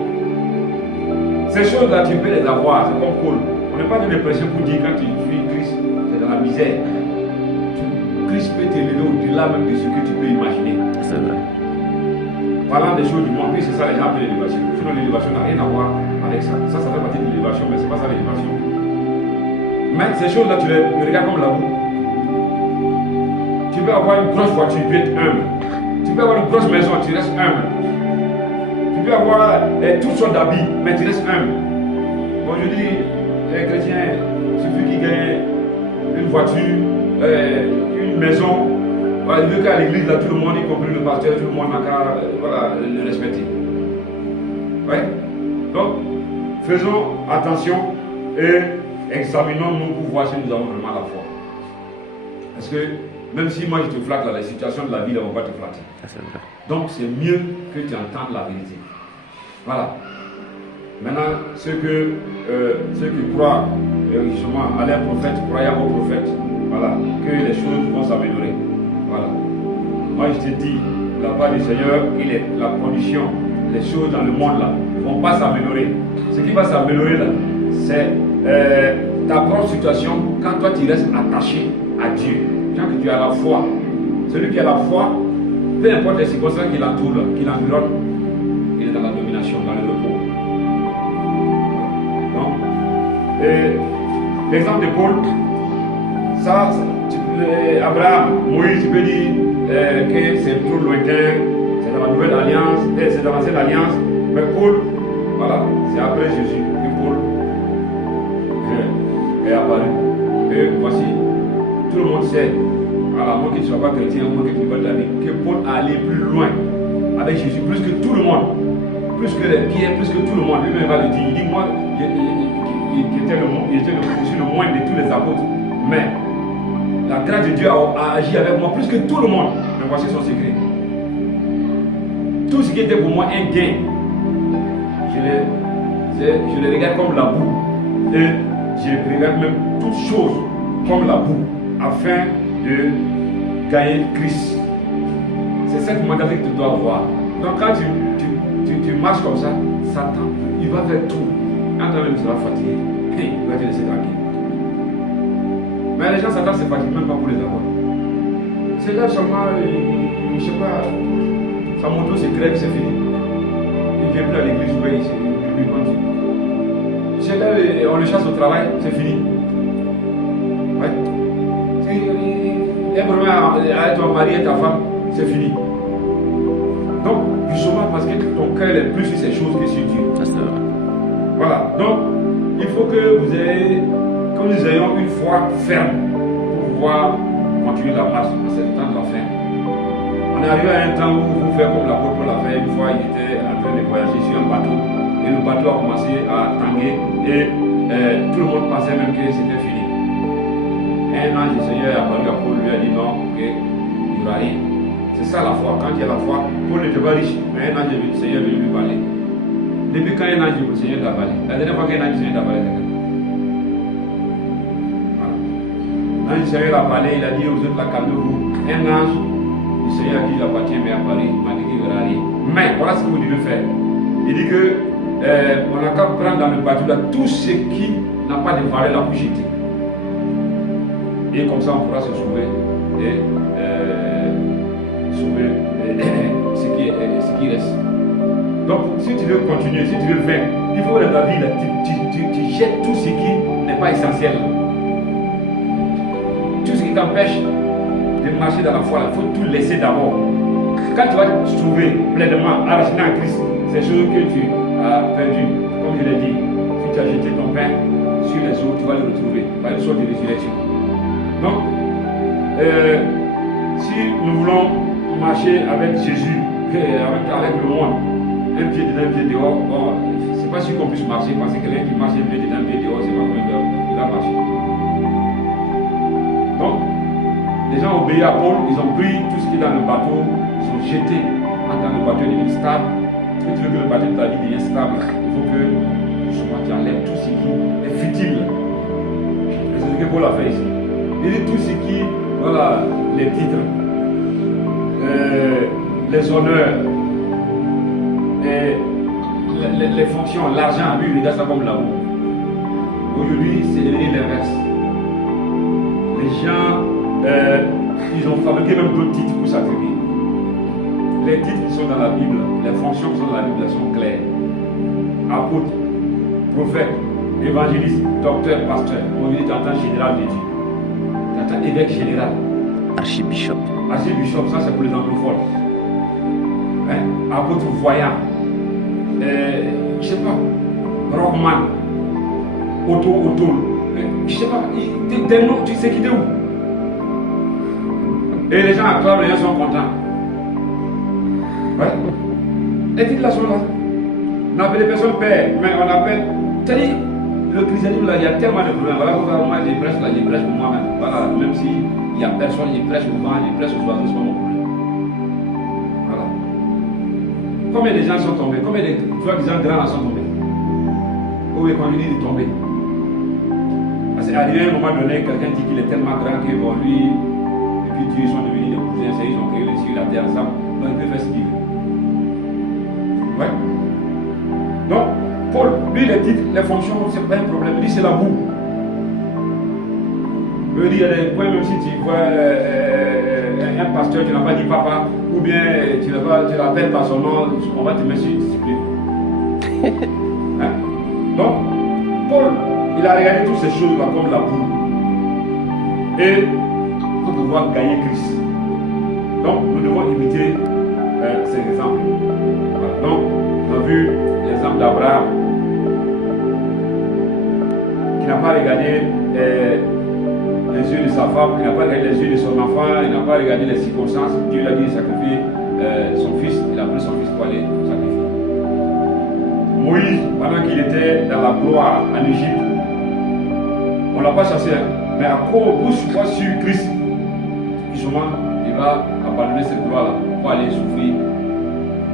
Ces choses-là, tu peux les avoir, c'est comme Paul. On n'est pas dans les pressions pour dire quand tu fuis Christ, c'est dans la misère. Christ peut t'élever au-delà même de ce que tu peux imaginer. C'est vrai. Parlant des choses du monde, oui, c'est ça les gens appellent l'élévation. Sinon, l'élévation n'a rien à voir avec ça. Ça fait partie de l'élévation, mais ce n'est pas ça l'élévation. Mais ces choses-là, tu les regardes comme la boue. Tu peux avoir une grosse voiture, tu peux être humble. Tu peux avoir une grosse maison, tu restes humble. Tu peux avoir toutes sortes d'habits, mais tu restes humble. Bon, je dis, les chrétiens, il suffit qu'ils gagnent une voiture, une maison. Voilà, il veut qu'à l'église, là, tout le monde, y compris le pasteur, tout le monde n'a qu'à le respecter. Ouais. Donc, faisons attention et examinons-nous pour voir si nous avons vraiment la foi. Parce que même si moi je te flatte, là, les situations de la vie ne vont pas te flatter. Donc, c'est mieux que tu entendes la vérité. Voilà. Maintenant, ceux qui croient justement à leurs prophètes, croyant aux prophètes, voilà, que les choses vont s'améliorer. Voilà. Moi, je te dis, la part du Seigneur, il est la condition, les choses dans le monde là, ne vont pas s'améliorer. Ce qui va s'améliorer là, c'est ta propre situation quand toi tu restes attaché à Dieu. Quand tu as la foi. Celui qui a la foi, peu importe les circonstances qui l'entourent, qui l'environnent, il est dans la domination, dans le repos. L'exemple de Paul, ça, Abraham, Moïse, tu peux dire que c'est trop lointain, c'est dans la nouvelle alliance, c'est dans l'ancienne alliance, mais Paul, voilà, c'est après Jésus que Paul est apparu. Et voici, tout le monde sait, à moins qu'il ne soit pas chrétien, au moins qu'il ne soit pas de la vie, que Paul a allé plus loin avec Jésus, plus que tout le monde, plus que les pierres, plus que tout le monde. Lui-même va le dire. Il dit, moi, je suis le moindre de tous les apôtres, mais la grâce de Dieu a agi avec moi plus que tout le monde. Mais voici son secret. Tout ce qui était pour moi un gain, je les regarde comme la boue. Et je regarde même toutes choses comme la boue, afin de gagner Christ. C'est cette mentalité que tu dois avoir. Donc quand tu marches comme ça, Satan, il va faire tout. Quand toi-même tu seras fatigué, il va te laisser tranquille. Mais les gens, Satan ne se fatigue même pas pour les avoir. C'est là seulement, je ne sais pas, sa moto se crève, c'est fini. Il ne vient plus à l'église, il continue. C'est là, on le chasse au travail, c'est fini. Ouais. Il y a un problème avec ton mari et ta femme, c'est fini. Donc, justement, parce que ton cœur est plus sur ces choses que sur Dieu. Voilà. Donc, il faut que nous ayons une foi ferme pour pouvoir continuer la marche à ce temps de la fin. On est arrivé à un temps où vous faites comme l'apôtre Paul l'a fait. Une fois, il était en train de voyager sur un bateau et le bateau a commencé à tanguer et tout le monde pensait même que c'était fini. Un ange du Seigneur est apparu à Paul, lui a dit non, ok, il n'y aura rien. C'est ça la foi. Quand il y a la foi, Paul n'était pas riche, mais un ange du Seigneur est venu lui parler. Depuis quand un ange du Seigneur t'a parlé? La dernière fois qu'un ange du Seigneur t'a parlé, c'est quand? L'ange du Seigneur a parlé, il a dit aux autres, la calmez-vous. Un ange du Seigneur à qui il appartient, mais à Paris, il m'a dit qu'il n'y aura rien. Mais voilà ce que vous devez faire. Il dit que on n'a qu'à prendre dans le bateau là tout ce qui n'a pas de valeur là pour jeter. Et comme ça, on pourra se sauver et sauver ce qui reste. Donc, si tu veux continuer, si tu veux vaincre, il faut que dans ta vie, là, tu jettes tout ce qui n'est pas essentiel. Tout ce qui t'empêche de marcher dans la foi, il faut tout laisser d'abord. Quand tu vas te trouver pleinement enraciné en Christ, ces choses que tu as perdues, comme je l'ai dit, si tu as jeté ton pain sur les eaux, tu vas le retrouver par une sorte de résurrection. Donc, si nous voulons marcher avec Jésus, avec le monde, un pied dedans, un pied dehors, bon, c'est pas sûr qu'on puisse marcher parce que quelqu'un qui marche un pied dedans, un pied dehors, c'est pas comment il va marcher. Donc, les gens ont obéi à Paul, ils ont pris tout ce qui est dans le bateau, ils ont jeté dans le bateau, il devient stable. Si tu veux que le bateau de ta vie devienne stable, il faut que souvent tu enlèves tout ce qui est futile. Et c'est ce que Paul a fait ici. Il dit tout ce qui, voilà, les titres, les honneurs, les fonctions, l'argent, lui il regarde ça comme l'amour. Aujourd'hui, c'est devenu l'inverse. Les gens, ils ont fabriqué même d'autres titres pour s'attribuer. Les titres qui sont dans la Bible, les fonctions qui sont dans la Bible, elles sont claires. Apôtre, prophète, évangéliste, docteur, pasteur. Aujourd'hui, tu entends général de Dieu. Tu entends évêque général. Archibishop. Archibishop, ça c'est pour les anglophones. Hein? Apôtre voyant. Je sais pas. Rockman. Auto. Je sais pas. Des noms, tu sais qui t'es où? Et les gens acclament, les gens sont contents. Ouais. Les titres là sont là. On appelle les personnes pères, mais on appelle. C'est-à-dire, le christianisme là, il y a tellement de problèmes. Voilà pourquoi moi je prêche pour moi-même. Voilà, même s'il n'y a personne, je prêche au vent, je prêche aux oiseaux, c'est pas mon problème. Voilà. Combien de gens sont tombés? Combien de gens grands sont tombés? Où est qu'on lui dit de tomber? Parce qu'arrivé à un moment donné, quelqu'un dit qu'il est tellement grand que bon, lui, et puis Dieu, ils sont devenus des cousins, ils ont créé le ciel et la terre ensemble, donc il peut faire ce qu'il veut. Ouais. Donc, Paul, lui, les titres, les fonctions, c'est pas un problème. Lui, c'est la boue. Je veux dire, il y a des points, même si tu vois un pasteur, tu n'as pas dit papa, ou bien tu l'appelles par son nom, on va te mettre sur une discipline. Hein? Donc, Paul, il a regardé toutes ces choses-là comme la boue. Et pour pouvoir gagner Christ. Donc, nous devons imiter ces exemples. Voilà. Donc, on a vu l'exemple d'Abraham qui n'a pas regardé les yeux de sa femme, qui n'a pas regardé les yeux de son enfant, il n'a pas regardé les circonstances. Dieu lui a dit de sacrifier son fils, il a pris son fils pour aller sacrifier. Moïse, pendant qu'il était dans la gloire en Égypte, on ne l'a pas chassé, mais à cause sur Christ, justement, il va abandonner cette gloire-là pour aller souffrir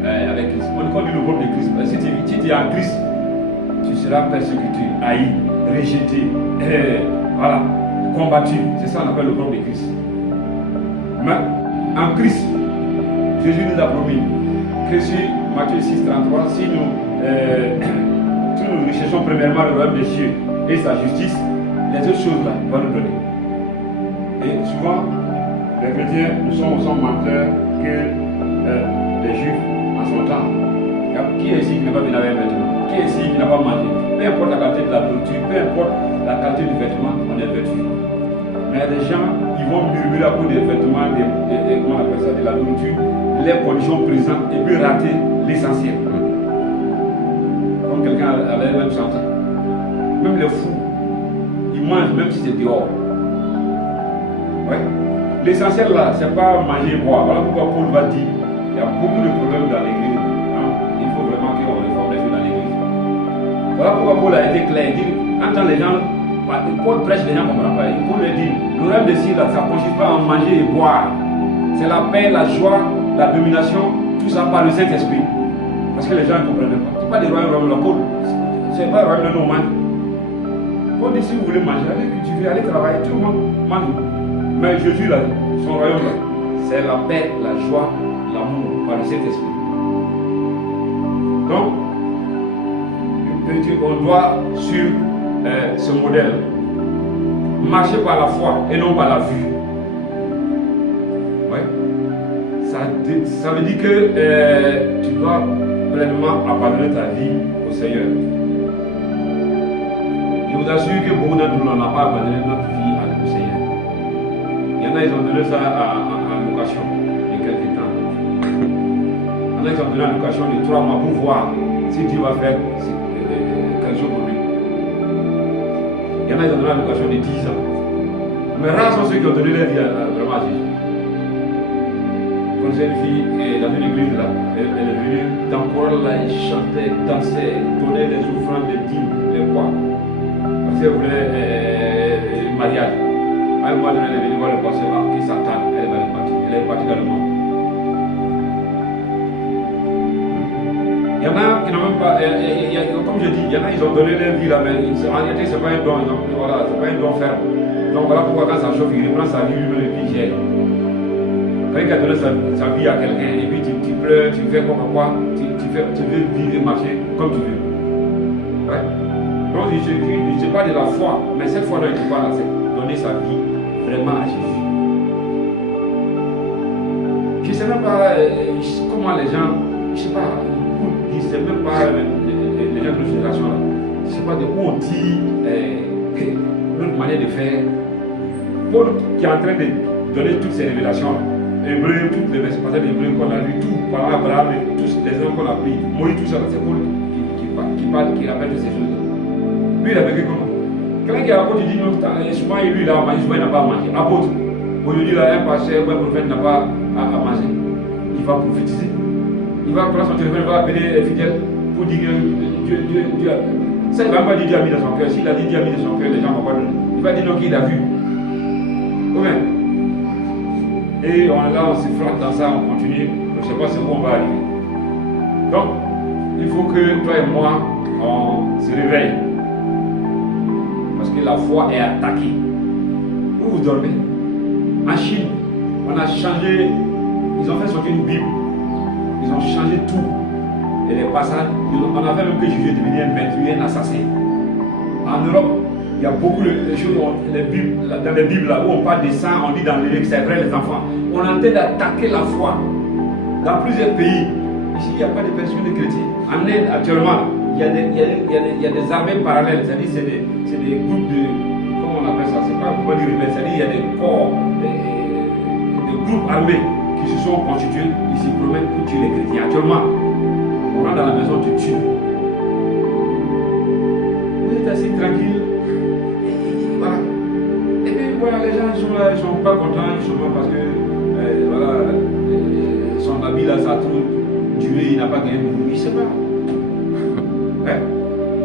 avec Christ. On dit le rôle de Christ. Si tu es en Christ, tu seras persécuté, haï, rejeté, voilà, combattu. C'est ça qu'on appelle le rôle de Christ. Mais en Christ, Jésus nous a promis que sur Matthieu 6, 33, si nous recherchons premièrement le royaume des cieux et sa justice, les autres choses là vont nous donner. Et souvent, les chrétiens nous sont autant menteurs que les juifs en son temps. Qui est ici qui n'a pas venu avec un vêtement? Qui est ici qui n'a pas mangé? Peu importe la qualité de la nourriture, peu importe la qualité du vêtement, on est vêtu. Mais des gens, ils vont murmurer à cause des vêtements, comment on appelle ça, de la nourriture, les conditions présentes, et puis rater l'essentiel. Comme quelqu'un avait même 100 ans. Même les fous, ils mangent même si c'est dehors. Ouais. L'essentiel là, c'est pas manger et boire. Voilà pourquoi Paul va dire, il y a beaucoup de problèmes dans l'église. Il faut vraiment qu'on réforme les choses dans l'église. Voilà pourquoi Paul a été clair. Il dit, entend les gens, Paul prêche, les gens ne comprennent pas. Paul leur dit, le rêve de ciel, ça ne consiste pas en manger et boire. C'est la paix, la joie, la domination, tout ça par le Saint-Esprit. Parce que les gens ne comprennent pas. Ce n'est pas des royaumes de Paul. Ce n'est pas le royaume de nos mains. Paul dit, si vous voulez manger, allez cultiver, allez travailler, tout le monde mange. Mais Jésus, là, son royaume, là, c'est la paix, la joie, l'amour par le Saint-Esprit. Donc, on doit suivre ce modèle. Marcher par la foi et non par la vue. Ouais. Ça veut dire que tu dois pleinement abandonner ta vie au Seigneur. Je vous assure que beaucoup d'entre nous n'ont pas abandonné notre vie au Seigneur. Il y en a, ils ont donné ça en location il y a quelques temps. Il y en a, ils ont donné en location de 3 mois pour voir si Dieu va faire quelque chose pour lui. Il y en a, ils ont donné en location de 10 ans. Mais rares sont ceux qui ont donné leur vie vraiment à Jésus. Comme cette fille dans une église là, elle est venue dans le choral là, elle chantait, dansait, donnait des offrandes, des dîmes, des poids. Parce qu'elle voulait le mariage. À un moment donné, elle est venue voir le pasteur qui s'attend, elle est partie dans le monde. Il y en a qui n'ont même pas, comme je dis, il y en a, ils ont donné leur vie là, mais en réalité, ce n'est pas un don, voilà, c'est pas un don ferme. Donc voilà pourquoi quand ça chauffe, il reprend sa vie lui-même et puis il gère. Quand il a donné sa vie à quelqu'un et puis tu pleures, tu fais comme quoi, tu veux vivre et marcher comme tu veux. Ouais. Donc je ne parle de la foi, mais cette foi-là, je parle, c'est donner sa vie vraiment à Jésus. Je ne sais même pas comment les gens, je ne sais pas, je ne sais même pas les gens de notre génération là, je ne sais pas de où on dit notre manière de faire. Paul qui est en train de donner toutes ces révélations là. Hébreu, toutes les passages d'Hébreu qu'on a lu, tout par Abraham, tous les hommes qu'on a pris, Moïse, tout ça, c'est Paul qui parle, qui rappelle toutes ces choses-là. Lui, il a vécu comment? Quelqu'un qui est apôtre, il dit non, souvent lui, il a mangé, souvent il n'a pas mangé. Apôtre, aujourd'hui, là, un pasteur ou un prophète n'a pas à manger. Il va prophétiser. Il va prendre son téléphone, il va appeler les fidèles pour dire que Dieu a. Ça, il ne va pas dire Dieu a mis dans son cœur. S'il a dit Dieu a mis dans son cœur, les gens ne vont pas donner. Il va dire non, qu'il a vu. Ouais. Et là, on se flatte dans ça, on continue. Je ne sais pas où on va arriver. Donc, il faut que toi et moi, on se réveille. Parce que la foi est attaquée. Où vous dormez? En Chine, on a changé, ils ont fait sortir une Bible. Ils ont changé tout. Et les passages, on avait même que Jésus devenir un meurtrier, un assassin. En Europe, il y a beaucoup de choses dans les Bibles là, où on parle de sang, on dit dans les livres que c'est vrai les enfants. On est en train d'attaquer la foi. Dans plusieurs pays, ici il n'y a pas de persécution de chrétiens. En Inde actuellement, il y a des armées parallèles, c'est-à-dire c'est des groupes de, comment on appelle ça, c'est pas comment dire rebelles, c'est-à-dire il y a des corps, des groupes armés qui se sont constitués, ils s'y promènent pour tuer les chrétiens. Actuellement, on rentre dans la maison, tu tues. Vous êtes assis tranquille. Voilà. Et puis voilà, les gens sont là, ils ne sont pas contents, ils sont là parce que voilà, son habit là, ça a trop duré, il n'a pas gagné beaucoup. Il ne sait pas. Hein?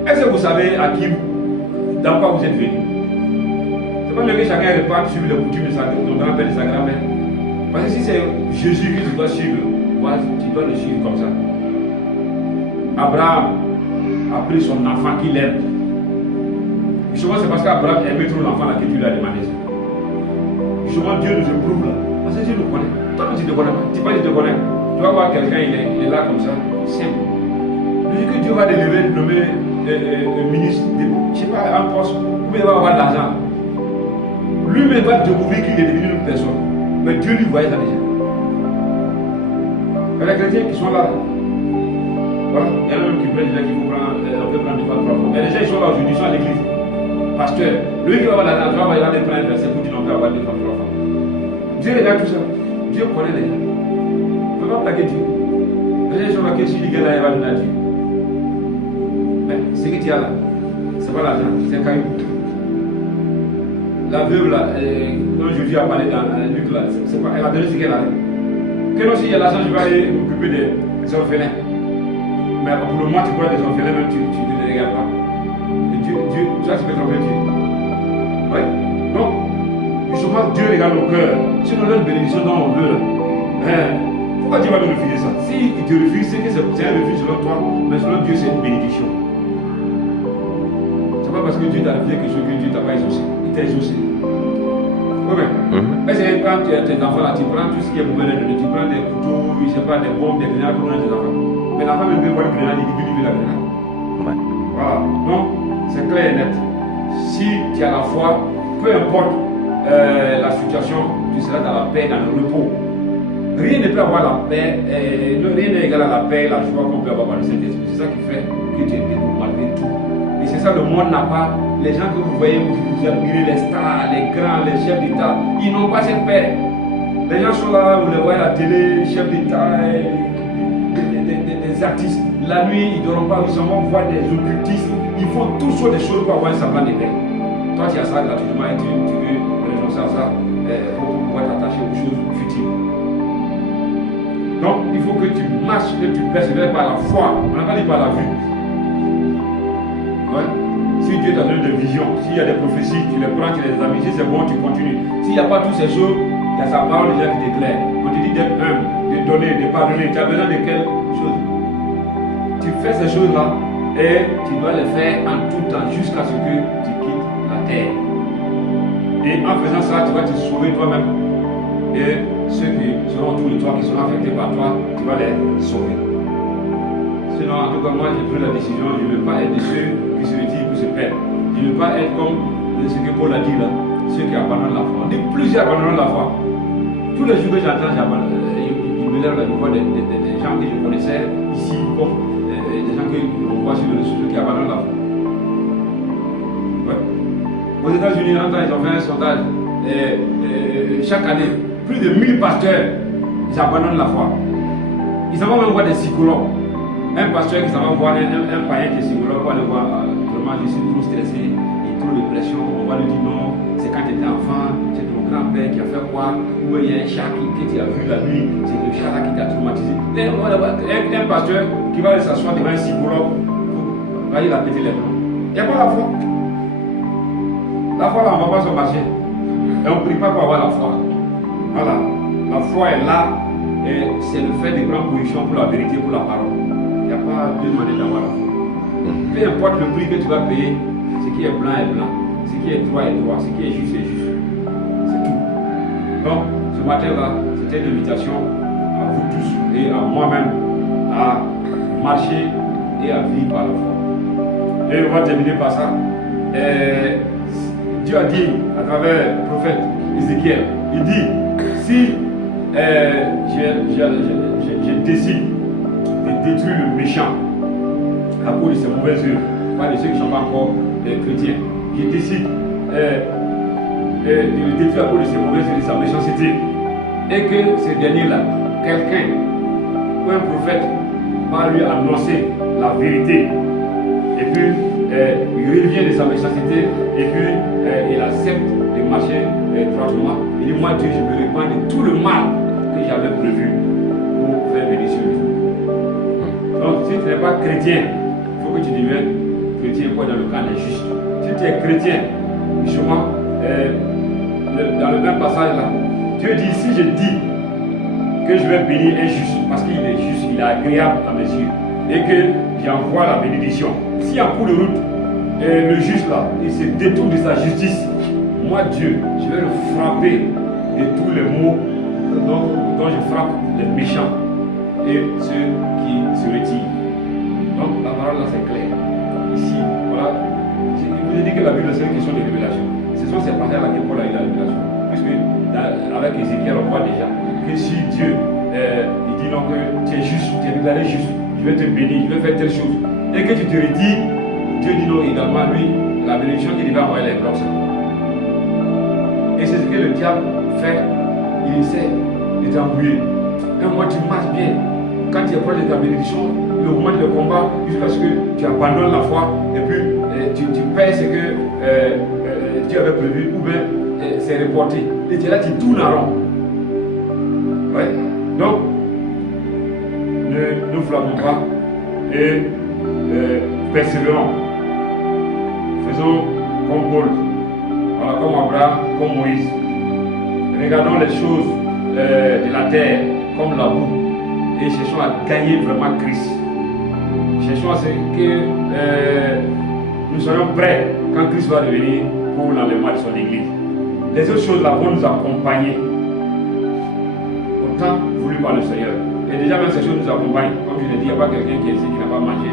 Est-ce que vous savez à qui, dans quoi vous êtes venu? C'est pas mieux que chacun reparte suivre les coutumes de son grand-père et de sa grand-mère. Parce que si c'est Jésus que tu dois suivre, voilà, tu dois le suivre comme ça. Abraham a pris son enfant qu'il aime. Souvent c'est parce qu'Abraham aimait trop l'enfant là que Dieu lui a demandé ça. Souvent Dieu nous éprouve là. Parce que Dieu nous connaît. Toi, tu ne te connais pas. Tu ne te connais. Tu vas voir quelqu'un, il est là comme ça, simple. Il dit que Dieu va le lever, nommer ministre, je ne sais pas, un poste, où il va avoir de l'argent. Lui-même va découvrir qu'il est devenu une personne. Mais Dieu lui voyait ça déjà. Il y a les chrétiens qui sont là. Voilà. Il y en a même qui prennent déjà qu'il faut prendre, on peut prendre des femmes. Mais les gens ils sont là aujourd'hui, ils sont à l'église. Pasteur, lui qui va avoir l'argent, il va aller prendre un verset pour dire qu'on peut avoir des femmes. Dieu regarde tout ça. Dieu connaît les gens. On ne peut pas plaquer Dieu. Les gens sont là que si les gars là, il va donner à Dieu. Mais ce que tu as là, c'est pas l'argent, c'est un caillou. La veuve là, dont Jésus a parlé dans Luc là, c'est pas, elle a donné ce qu'elle a. Que non, s'il y a l'argent, je vais aller m'occuper des orphelins. Mais pour le moment, tu prends des orphelins, même tu ne les regardes pas. Et Dieu, tu vois, tu peux tromper Dieu. Oui. Donc, justement, Dieu regarde nos cœurs. Si on donne une bénédiction dans nos cœurs, pourquoi Dieu va nous refuser ça? Si il te refuse, c'est que c'est un refus selon toi, mais selon Dieu, c'est une bénédiction. C'est pas parce que Dieu t'a refusé quelque chose que Dieu t'a pas exaucé. Il t'a exaucé. Oui, mais c'est quand tu as tes enfants là, tu prends tout ce qui est mauvais de tu prends des couteaux, je sais pas, des bombes, des grenades pour tes enfants. Mais l'enfant même veut voir une grenade, il dit lui veut la grenade. Ouais. Voilà. Donc, c'est clair et net. Si tu as la foi, peu importe la situation, tu seras dans la paix, dans le repos. Rien ne peut avoir la paix, rien n'est égal à la paix, la joie qu'on peut avoir par le Saint-Esprit. C'est ça qui fait que tu es debout malgré tout. Et c'est ça, le monde n'a pas. Les gens que vous voyez, vous admirez, les stars, les grands, les chefs d'État, ils n'ont pas cette paix. Les gens sont là, vous les voyez à la télé, chefs d'État, des artistes. La nuit, ils ne dorment pas, ils s'en vont voir des occultistes. Ils font toutes sortes de choses pour avoir un semblant de paix. Toi, tu as ça gratuitement et tu veux renoncer à ça pour pouvoir t'attacher aux choses futiles. Donc, il faut que tu marches, que tu persévères par la foi. On n'a pas dit par la vue. Ouais. Si Dieu t'a donné des visions, s'il y a des prophéties, tu les prends, tu les examines, si c'est bon, tu continues. S'il n'y a pas toutes ces choses, il y a sa parole déjà qui t'éclaire. On te dit d'être humble, de donner, de pardonner. Tu as besoin de quelle chose? Tu fais ces choses-là et tu dois les faire en tout temps jusqu'à ce que tu quittes la terre. Et en faisant ça, tu vas te sauver toi-même. Et ceux qui seront autour de toi, qui seront affectés par toi, tu vas les sauver. Sinon, en tout cas, moi, j'ai pris la décision, je ne veux pas être de ceux qui se retirent pour se perdre. Je ne veux pas être comme ce que Paul a dit là, ceux qui abandonnent la foi. On dit plusieurs abandonnent la foi. Tous les jours que j'entends, je me lève là, je vois des gens que je connaissais ici, comme des gens que on voit sur les réseaux sociaux qui abandonnent la foi. Ouais. Aux États-Unis, ils ont fait un sondage. Chaque année, plus de 1000 pasteurs, ils abandonnent la foi. Ils s'en vont même voir des psychologues. Un pasteur qui s'en va voir un païen qui est psychologue, on va le voir, vraiment je suis trop stressé, il y a trop de pression, on va lui dire non, c'est quand tu étais enfant, c'est ton grand-père qui a fait quoi, ou il y a un chat que tu as vu la nuit, c'est le chat là qui t'a traumatisé. Et on va voir un pasteur qui va aller s'asseoir devant un psychologue, va il a pété les plombs. Il n'y a pas la foi. La foi là, on ne va pas se marcher. Et on ne prie pas pour avoir la foi. Voilà. La foi est là et c'est le fait de prendre position pour la vérité, pour la parole. Il n'y a pas deux manières d'avoir la foi. Peu importe le prix que tu vas payer, ce qui est blanc est blanc, ce qui est droit est droit, ce qui est juste est juste. C'est tout. Donc, ce matin-là, c'était une invitation à vous tous et à moi-même à marcher et à vivre par la foi. Et on va terminer par ça. Dieu a dit à travers le prophète Ézéchiel, il dit, si je décide de détruire le méchant à cause de ses mauvaises œuvres, pas de ceux qui ne sont pas encore chrétiens, je décide de le détruire à cause de ses mauvaises œuvres, de sa méchanceté, et que ce dernier-là, quelqu'un ou un prophète va lui annoncer la vérité, et puis il revient de sa méchanceté, et puis il accepte de marcher droitement. Il dit, moi Dieu, je me répands de tout le mal que j'avais prévu pour faire bénédiction de vous. Donc si tu n'es pas chrétien, il faut que tu deviennes chrétien quoi dans le cas des justes. Si tu es chrétien, justement, dans le même passage là, Dieu dit, si je dis que je vais bénir un juste, parce qu'il est juste, il est agréable à mes yeux, et que j'envoie la bénédiction. Si en cours de route, le juste là, il se détourne de sa justice, moi Dieu, je vais le frapper de tous les maux dont je frappe les méchants et ceux qui se retirent. Donc la parole là c'est clair. Ici, voilà, je vous ai dit que la Bible c'est une question de révélation. Ce sont ces passages là que Paul a eu la révélation. Puisque avec Ézéchiel on voit déjà que si Dieu il dit non que tu es juste, tu es déclaré juste, je vais te bénir, je vais faire telle chose. Et que tu te retires, Dieu dit non également, lui, la bénédiction qu'il va envoyer les blocs. Et c'est ce que le diable fait, il essaie de t'embrouiller. Et moi tu marches bien. Quand tu es proche de ta bénédiction, il augmente le combat jusqu'à ce que tu abandonnes la foi et puis tu perds ce que Dieu avait prévu ou bien c'est reporté. Et tu es là, tu tournes en rond. Ouais. Donc, ne nous flammons pas et persévérons. Faisons comme Paul, voilà, comme Abraham, comme Moïse. Regardons les choses de la terre comme la boue et cherchons à gagner vraiment Christ. Cherchons à ce que nous soyons prêts quand Christ va revenir pour l'enlèvement de son église. Les autres choses là vont nous accompagner au temps voulu par le Seigneur. Et déjà même ces choses nous accompagnent. Comme je l'ai dit, il n'y a pas quelqu'un qui est ici qui n'a pas mangé,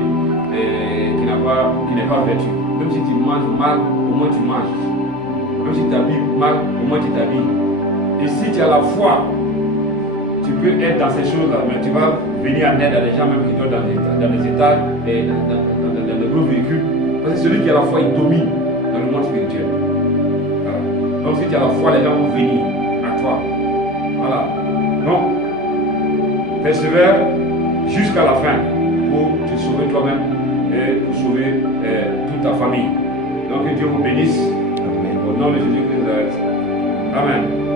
qui n'est pas vertu. Même si tu manges mal, au moins tu manges. Même si tu t'habilles mal, au moins tu t'habilles. Et si tu as la foi, tu peux être dans ces choses-là, mais tu vas venir en aide à des gens même qui sont dans les états et dans les gros véhicules. Parce que celui qui a la foi, il domine dans le monde spirituel. Voilà. Donc si tu as la foi, les gens vont venir à toi. Voilà. Donc, persévère jusqu'à la fin pour te sauver toi-même et pour sauver toute ta famille. Donc que Dieu vous bénisse. Amen. Au nom de Jésus-Christ. Amen.